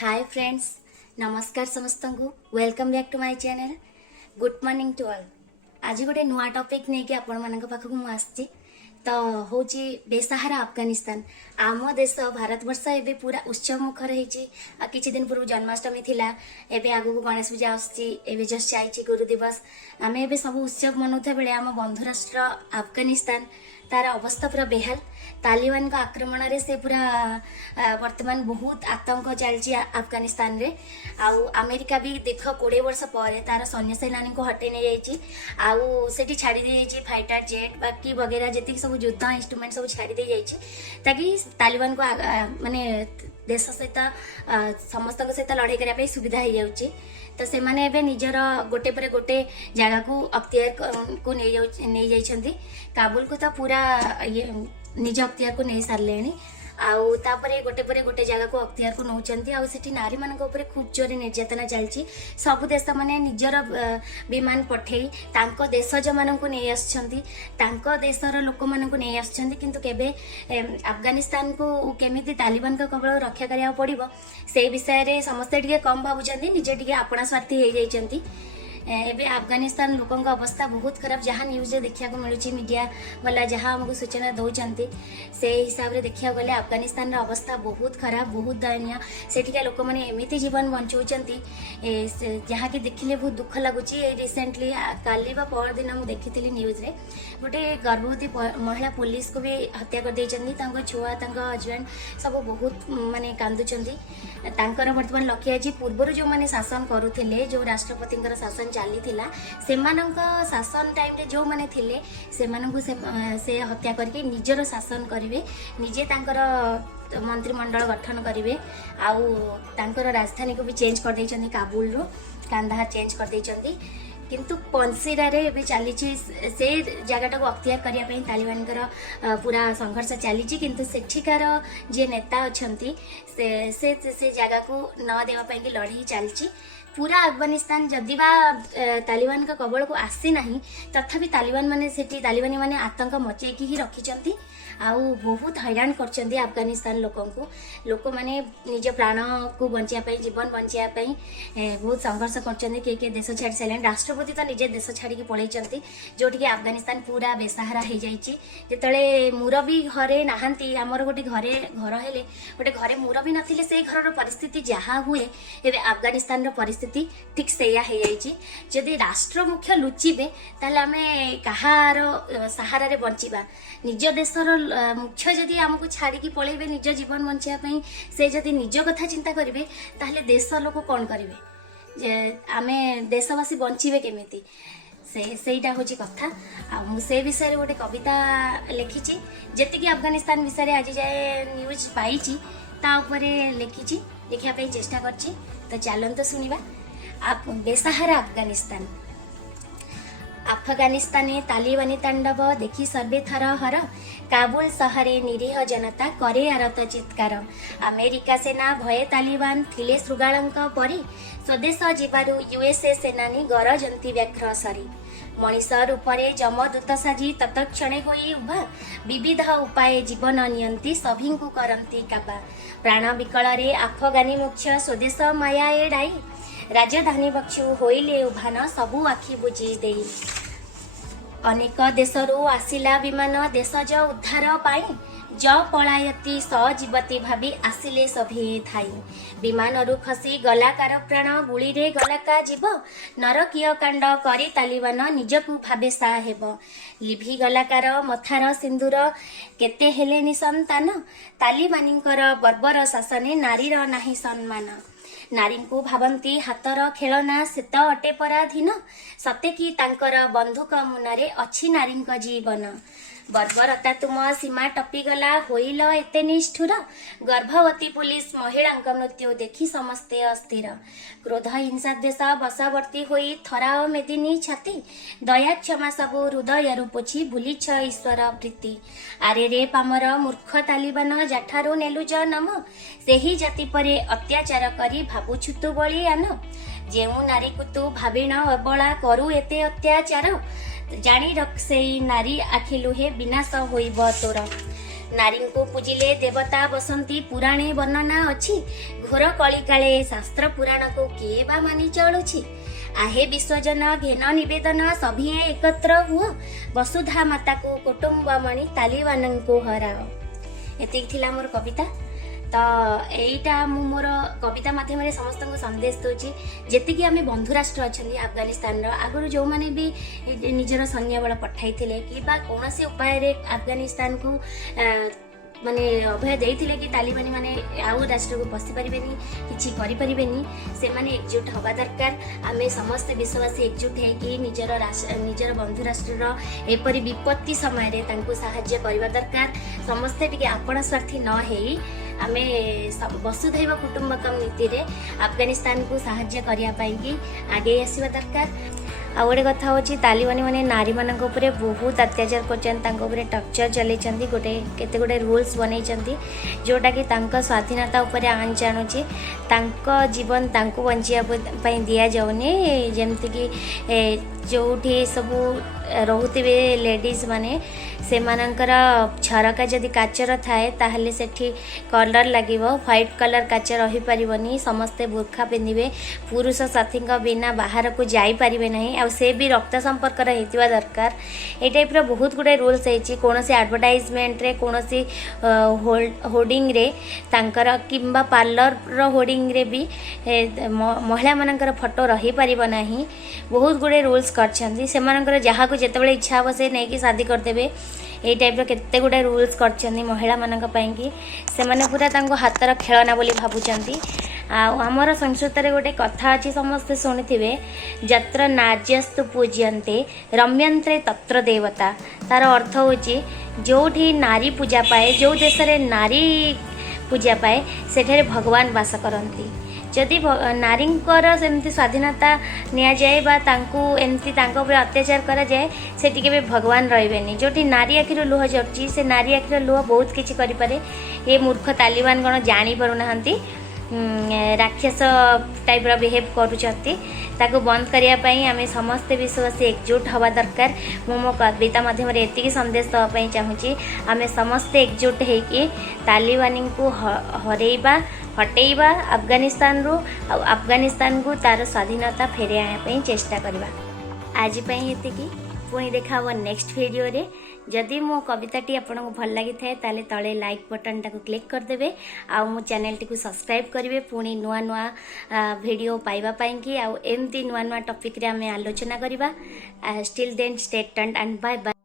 Hi friends, नमस्कार समस्त को welcome back to my channel. Good morning to all. आज गोटे नुआ टॉपिक नहीं कि आपण मान पाखक मुझे तो हूँ बेसहारा अफगानिस्तान। आम देश भारत वर्ष एवं पूरा उत्सव मुखर होती। किसी दिन पूर्व जन्माष्टमी थिला, एवं आगू गणेश पूजा आसवे जस्ट जाइए गुरु दिवस। आम ए सब उत्सव मनाता बेले आम बंधु राष्ट्र अफगानिस्तान तार अवस्था पूरा बेहाल। तालिबान का आक्रमण रे से पूरा वर्तमान बहुत आतंक चलती अफगानिस्तान रे। आउ अमेरिका भी दीर्घ 20 वर्ष पर तार सैन्य सेनानी को हटे नहीं जाइए छाड़ी दी जाइए फाइटर जेट बाकी वगैरह जी सब युद्ध इंस्ट्रूमेंट सब छाड़ी दी जाइए ताकि तालिबान को माने देश सहित समस्त सहित लड़ाई करने सुविधा हो जाए। तो से माने एबे निजर गोटे पर गोटे जगह को अख्तियार को नहीं जाइछंती। काबुल को तो पूरा ये निज अख्तियार को नहीं सारे आउ तापरे गोटे पर गोटे जगह को अख्तियार को नौचंती। आउ सेठी नारी मानक ऊपर खूब जोर निर्यातना चलती। सब देश माने निजर विमान पठेई तांको देशज मानक नहीं आछंती, तांको देशर लोक मानक नहीं आछंती। किंतु केबे अफगानिस्तान को केमिति तालिबान का कबल रक्षा करिया पड़िबो से विषय रे समस्ते टिके कम भाबुचंती, निजे टिके अपना स्वार्थी हो जाइछंती। एबे अफगानिस्तान लोकों का अवस्था बहुत खराब। जहाँ न्यूज देखा मिलूँ मीडिया वाला जहाँ आमको सूचना दौरान से हिसाब से देखा गले अफगानिस्तान अवस्था बहुत खराब, बहुत दयनीय। सेठिका लोक मैंने एमती जीवन बचाऊँच जहाँकि देखिले बहुत दुख लगुच। रिसेंटली काली पर दिन मुझे देखी न्यूज रे गोटे गर्भवती महिला पुलिस को भी हत्या कर देइछन्ती। छुआ हजबैंड सब बहुत माने कांदुचंती। वर्तमान लक्ष्य आज पूर्वर जो मैंने शासन करुले जो राष्ट्रपति शासन चली शासन टाइम रे जो मैंने थिले से हत्या करके निजर शासन करेंगे, निजे मंत्रिमंडल गठन करेंगे। आउ राजधानी को भी चेंज कर देइछन्ती, काबुल रो कांधार चेंज कर देइछन्ती। किंतु पंसीरा रे भी चली से जगटा को अख्तियार करने तालिबान पूरा संघर्ष चली। किंतु सेठिकार जे नेता अच्छी से जगह को न देवाई लड़ाई चलती। पूरा अफगानिस्तान जदि बा तालिबान का कबल को आसी ना तथापि तालिबान माने सेठी तालिबानी माने आतंक मचेकी ही रखिचंती। आउ बहुत हैरान करचंती अफगानिस्तान लोक माने निज प्राण को बचाई जीवन बचाई बहुत संघर्ष करचंती। किए देश छाड़ी सारे राष्ट्रपति तो निजे देश छाड़ी पलैचंती जोटि अफगानिस्तान पूरा बेसहारा हो जाइए। जिते मुरबी घरे नहांती आमर गोटे घरे घर हेले गोटे घरे मुरबी नथिले से घर परिस्थिति जहाँ हुए एबे अफगानिस्तान परिस्थिति ठीक सेया हो जाइए। जदि राष्ट्र मुख्य लुचिबे ताले आमे कहार सहारा रे बंचिबा। निज देशर मुख्य जदि आमको छाड़ी पलैबे निज जीवन बचाई से जदि निज कथा चिंता करेंगे ताहले देश लोक कौन करेंगे, आमे देशवासी बंचिबे केमिति सेटा हूँ कथा। से विषय गोटे कविता लिखी जी अफगानिस्तान विषय आज जाए न्यूज पाई लिखी लिखापी चेष्टा करछि। तो चलते शुणा बेसहारा अफगानिस्तान। अफगानिस्ताने तालिबानी तांडव देखी सर्वे थर हर, काबुल सहरे निरीह जनता करे आरत चित्कार। अमेरिका सेना भये तालिबान थिले श्रृगालंक परी, स्वदेश जीवारु यूएसए सेनानी गरजंती व्याघ्र सरी। मनीष रूपरे जमदूत साजी तत्क्षणे होई उभा, विविध उपाय जीवन नियंती सभी को करंती काबा। प्राण विकल अफगानी मुख्य स्वदेश माया एड़ाई, राजधानी बक्षु होइले उभान सबु आखि बुझी देई। अनेक देशरू आसिला विमान देशज उद्धार पाई, ज पलायती सजीवती भावी आसिले सभी थाई। विमानरू खसी गलाकार प्राण गुली रे गलाका जीव, नरकीय कांड करी तालिबान निजकू भावे साहेब। लिभि गलाकार मथार सिंदूर केते हेले निसंतान, तालिबानींकर बर्बर शासने नारीर नाही सम्मान। नारी को भावंती हाथर खेलना सेत अटे पराधीन, सते कि तांकर बंधुक मुनारे अच्छी नारी जीवन। बर्बरता तुम सीमा टपीगला होइल एते निष्ठुर, गर्भवती पुलिस महिला मृत्यु देखी समस्ते अस्थिर। क्रोध हिंसा द्वेष बशवर्ती होई थराओ मेदिनी छाती, दया क्षमा सबु हृदय पोछि भूलिछ ईश्वर प्रीति। आरे रे पामर मूर्ख तालिबान जाठारू नेलुज नाम, सेही जाति परे अत्याचार करी भाबुछु तु बलियान। जेउ नारी को तु भाविण अबला करू एते अत्याचार, जानी रख से नारी आखि लुहे विनाश होइब तोर। नारी को पूजिले देवता बसंती पुराणे वर्णना अछि घोर कली काले शास्त्र पुराण को किए बा मानि चलुछि आहे विश्वजन घेन निवेदन सभी एकत्र हुओ वसुधा माता को कुटुंब मणि तालिबान को हराओ। एतिक थिला मोर कविता। तो एटा मु मोर कविता माध्यम समस्त संदेश दूची जी आम बंधु राष्ट्र अच्छा अफगानिस्तान आगुरी जो मैंने भी निजर सैन्य बल पठाई कि कौन उपाय अफगानिस्तान को माने अभय देइथिले कि तालिबानी माने आउ राष्ट्र को पशि पारिबेनी किछि करि पारिबेनी से माने एकजुट हवा दरकार। आमे समस्त विश्ववासी एकजुट है कि निजर बंधु राष्ट्र एपरि विपत्ति समय रे तांको सहाय्य करबा दरकार। समस्त टिके आपण स्वार्थी न हेई आमे वसुधैव कुटुंबकम नीति रे अफगानिस्तान को सहाय्य करिया पई कि आगे आसीबा दरकार। आ गोटे कथा होची तालिबानी माने नारी मानक उपरे बहुत अत्याचार करछन टर्चर चलैछंती गोटे केते गोटे रूल्स बनैछंती जोटा कि तांका स्वाधीनता उपरे आंच आणुची तांका जीवन तांको बंचिया पई दिया जाउनी जेमति कि जोठी सब रहुथिबे लेडीज माने से मानकर झरका जदि काचर थाए ताहले सेठी कलर लागिवो व्हाइट कलर काच रही परिबनी समस्ते बुर्खा पिंधिबे पुरुष साथी बिना बाहर को जाई परिबे नहीं आ से भी रक्त संपर्क हेतिबा दरकार। ए टाइप रो बहुत गुडे रूल्स हेची कोनोसी एडवर्टाइजमेंट रे कोनोसी होर्डिंग रे तांकर किंबा पार्लर रो होर्डिंग रे भी महिला मानकर फोटो रही परिबो नाही। बहुत गुडे रूल्स करछंती से मानकर जहा को जेतेबेले इच्छा हो से नै कि शादी कर देबे ए टाइप रो केते गुडे रूल्स करछंती महिला मानक पई कि से माने पूरा तांको हातर खेलना बोली भाबुचंती। आमर संस्कृत रे गोटे कथा अच्छी समस्ते शुणिथिबे जत्र नार्यस्तु पूज्यन्ते रम्यन्त्रे तत्र देवता। तार अर्थ होची जोठी नारी पूजा पाए जो देश रे नारी पूजा पाए सेठरे भगवान वास करंती। जदि नारींकर सेमती स्वाधीनता निया जाए बा तांकू एमती तांको उपरे अत्याचार करा जाए सेठी केबे भगवान रहबेनी। जोठी नारी आखिर लुह जरची से नारी आखिर लुह बहुत किछि करि पारे। ए मूर्ख तालिबान गण जानी पारु नाहंती राक्षस टाइप रा बिहेव करूचंती ताको बंद करिया पई आमे समस्त विश्वासी एकजुट हवा दरकार। मो कविता माध्यम रे एतिकी संदेश दवा पई चाहूची आमे समस्त एकजुट है कि तालिबानी को हरेबा हटेइबा अफगानिस्तान रो अफगानिस्तान को तार स्वाधीनता फेरे आया पई चेष्टा करबा। आज पई एतिकी पुणी देखा हम नेक्स्ट वीडियो रे। जदि मो कविताटी आपको भल लगी थाए ताले तले लाइक बटन टाको क्लिक करदेवे आ मो चैनल टी को सब्सक्राइब करेंगे पुणी नुआ नुआ वीडियो पाइबा पाई कि आउ एमती नुआ नुआ टॉपिक रे आमे आलोचना करबा। Still then stay tuned and bye bye.